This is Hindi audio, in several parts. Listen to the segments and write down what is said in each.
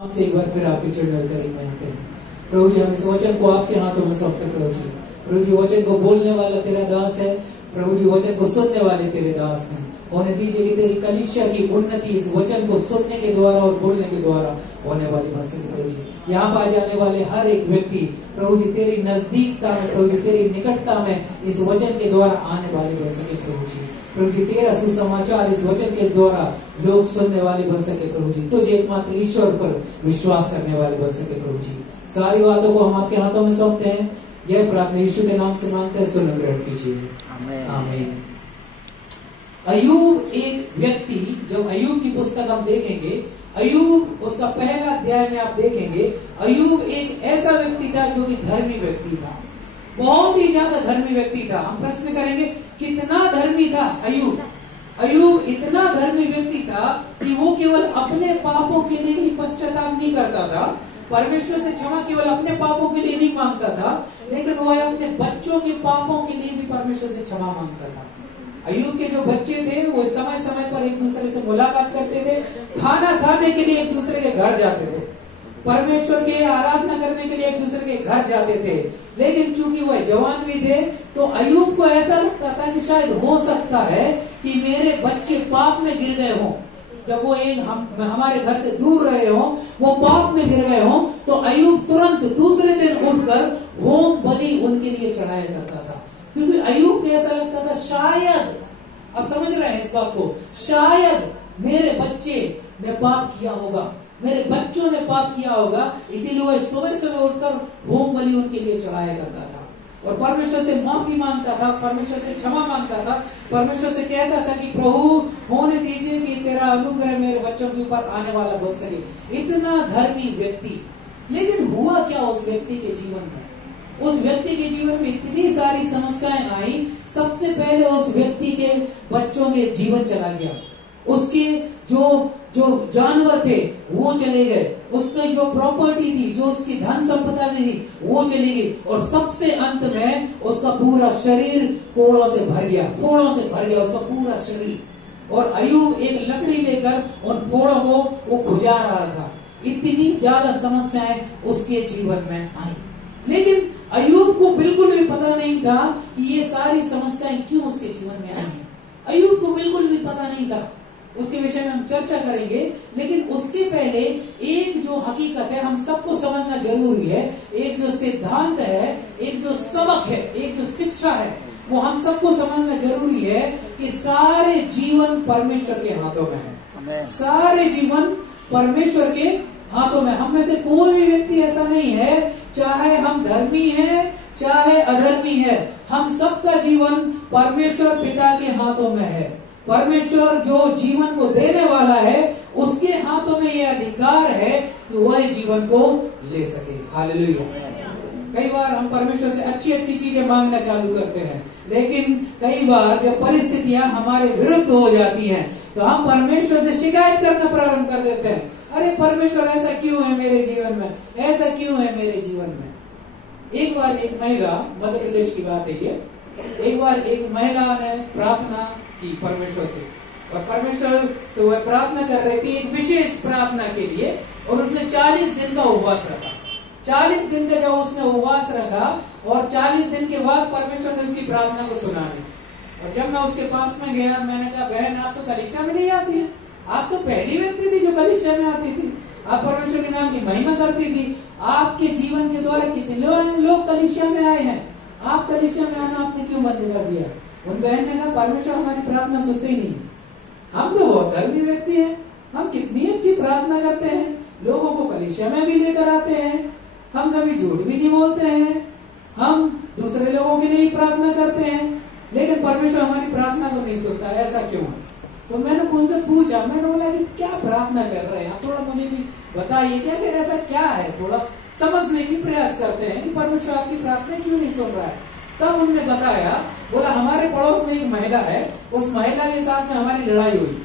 आपसे एक बार फिर आपके चरणों करेंगे आते हैं। प्रभु जी, हम इस वचन को आपके हाथों में सौंपते प्रभु जी। प्रभु जी, वचन को बोलने वाला तेरा दास है। प्रभु जी, वचन को सुनने वाले तेरे दास हैं। होने दीजिए कि तेरी कलीसिया की उन्नति इस वचन को सुनने के द्वारा और बोलने के द्वारा होने वाली बन सके। प्रभु जी, यहाँ पर आ जाने वाले हर एक व्यक्ति प्रभु जी तेरी नजदीकता में, प्रभु जी तेरी निकटता में इस वचन के द्वारा आने वाले बन सके। प्रभु जी, प्रभु जी तेरा सुसमाचार इस वचन के द्वारा लोग सुनने वाले बन सके। प्रभु जी, तुझे एकमात्र ईश्वर पर विश्वास करने वाले बन सके। प्रभु जी, सारी बातों को हम आपके हाथों में सौंपते हैं। यह प्रार्थना यीशु के नाम से मांगते हैं, सुन ग्रहण कीजिए। आमीन। अय्यूब एक व्यक्ति, जब अय्यूब की पुस्तक हम देखेंगे, अय्यूब उसका पहला अध्याय में आप देखेंगे, अय्यूब एक ऐसा व्यक्ति था जो कि धर्मी व्यक्ति था, बहुत ही ज्यादा धर्मी व्यक्ति था। हम प्रश्न करेंगे कितना धर्मी था अय्यूब। अय्यूब इतना धर्मी व्यक्ति था कि वो केवल अपने पापों के लिए ही पश्चाताप नहीं करता था, परमेश्वर से क्षमा केवल अपने पापों के लिए नहीं मांगता था, लेकिन वो अपने बच्चों के पापों के लिए भी परमेश्वर से क्षमा मांगता था। अय्यूब के जो बच्चे थे वो समय समय पर एक दूसरे से मुलाकात करते थे, खाना खाने के लिए एक दूसरे के घर जाते थे, परमेश्वर के आराधना करने के लिए एक दूसरे के घर जाते थे। लेकिन चूंकि वह जवान भी थे तो अय्यूब को ऐसा लगता था कि शायद हो सकता है कि मेरे बच्चे पाप में गिर गए हों। जब वो हमारे घर से दूर रहे हों, वो पाप में गिर गए हों, तो अय्यूब तुरंत दूसरे दिन उठकर होम बलि उनके लिए चढ़ाया करता था। क्योंकि अय्यूब को ऐसा लगता था शायद, अब समझ रहे हैं इस बात को, शायद मेरे बच्चे ने पाप किया होगा, मेरे बच्चों ने पाप किया होगा, इसीलिए वह सुबह सुबह उठकर होम बलि उनके लिए चढ़ाया करता था और परमेश्वर से माफी मांगता था, परमेश्वर से क्षमा मांगता था, परमेश्वर से कहता था कि प्रभु होने दीजिए कि तेरा अनुग्रह मेरे बच्चों के ऊपर आने वाला बन सके। इतना धर्मी व्यक्ति, लेकिन हुआ क्या उस व्यक्ति के जीवन में? उस व्यक्ति के जीवन में इतनी सारी समस्याएं आई। सबसे पहले उस व्यक्ति के बच्चों के जीवन चला गया, उसके जो जानवर थे वो चले गए, उसकी जो प्रॉपर्टी थी, जो उसकी धन संपदा थी वो चली गई, और सबसे अंत में उसका पूरा शरीर फोड़ों से भर गया, फोड़ों से भर गया उसका पूरा शरीर। और अय्यूब एक लकड़ी लेकर उन फोड़ों को वो खुजा रहा था। इतनी ज्यादा समस्याएं उसके जीवन में आई, लेकिन अय्यूब को बिल्कुल भी पता नहीं था कि ये सारी समस्याएं क्यों उसके जीवन में आई हैं। अय्यूब को बिल्कुल भी पता नहीं था। उसके विषय में हम चर्चा करेंगे, लेकिन उसके पहले एक जो हकीकत है हम सबको समझना जरूरी है, एक जो सिद्धांत है, एक जो सबक है, एक जो शिक्षा है, वो हम सबको समझना जरूरी है कि सारे जीवन परमेश्वर के हाथों में है। सारे जीवन परमेश्वर के हाथों में। हम में से कोई भी व्यक्ति ऐसा नहीं है, चाहे हम धर्मी हैं चाहे अधर्मी है, हम सबका जीवन परमेश्वर पिता के हाथों में है। परमेश्वर जो जीवन को देने वाला है उसके हाथों में यह अधिकार है कि वह जीवन को ले सके। हालेलुया। कई बार हम परमेश्वर से अच्छी अच्छी चीजें मांगना चालू करते हैं, लेकिन कई बार जब परिस्थितियां हमारे विरुद्ध हो जाती हैं तो हम परमेश्वर से शिकायत करना प्रारंभ कर देते हैं। अरे परमेश्वर, ऐसा क्यों है मेरे जीवन में, ऐसा क्यों है मेरे जीवन में। एक बार एक महिला, मध्य प्रदेश की बात है ये, एक बार एक महिला ने प्रार्थना की परमेश्वर से, और परमेश्वर से वह प्रार्थना कर रही थी एक विशेष प्रार्थना के लिए, और उसने 40 दिन का उपवास रखा। 40 दिन का जब उसने उपवास रखा और 40 दिन के बाद परमेश्वर ने उसकी प्रार्थना को सुना ली। और जब मैं उसके पास में गया, मैंने कहा बहन, आप तो कलीसिया में नहीं आती है, आप तो पहली व्यक्ति थी जो कलीसिया में आती थी, आप परमेश्वर के नाम की महिमा करती थी, आपके जीवन के द्वारा कितने लोग कलीसिया में आए हैं, आप कलीसिया में आना आपने क्यों बंद कर दिया? उन बहन ने कहा परमेश्वर हमारी प्रार्थना सुनते ही नहीं, हम तो बहुत धर्मी व्यक्ति हैं, हम कितनी अच्छी प्रार्थना करते हैं, लोगों को कलीसिया में भी लेकर आते हैं, हम कभी झूठ भी नहीं बोलते हैं, हम दूसरे लोगों के लिए प्रार्थना करते हैं, लेकिन परमेश्वर हमारी प्रार्थना को नहीं सुनता, ऐसा क्यों है? तो मैंने उनसे पूछा, मैंने बोला कि क्या प्रार्थना कर रहे हैं, थोड़ा मुझे भी बताइए, क्या कर ऐसा क्या है, थोड़ा समझने की प्रयास करते हैं कि परमेश्वर आपकी प्रार्थना क्यों नहीं सुन रहा है। तब उन्होंने बताया, बोला हमारे पड़ोस में एक महिला है, उस महिला के साथ में हमारी लड़ाई हुई,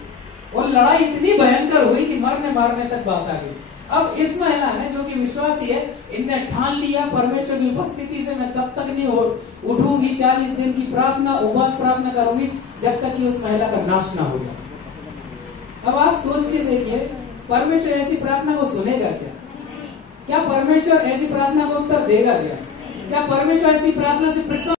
और लड़ाई इतनी भयंकर हुई कि मरने मारने तक बात आ गई। अब इस महिला ने, जो कि विश्वासी है, इनने ठान लिया परमेश्वर की उपस्थिति से मैं तब तक नहीं उठूंगी, 40 दिन की प्रार्थना, उपवास प्रार्थना करूंगी जब तक कि उस महिला का नाश ना हो जाए। अब आप सोच के देखिए परमेश्वर ऐसी प्रार्थना को सुनेगा क्या? क्या परमेश्वर ऐसी प्रार्थना को उत्तर देगा क्या? क्या परमेश्वर ऐसी प्रार्थना से प्रसन्न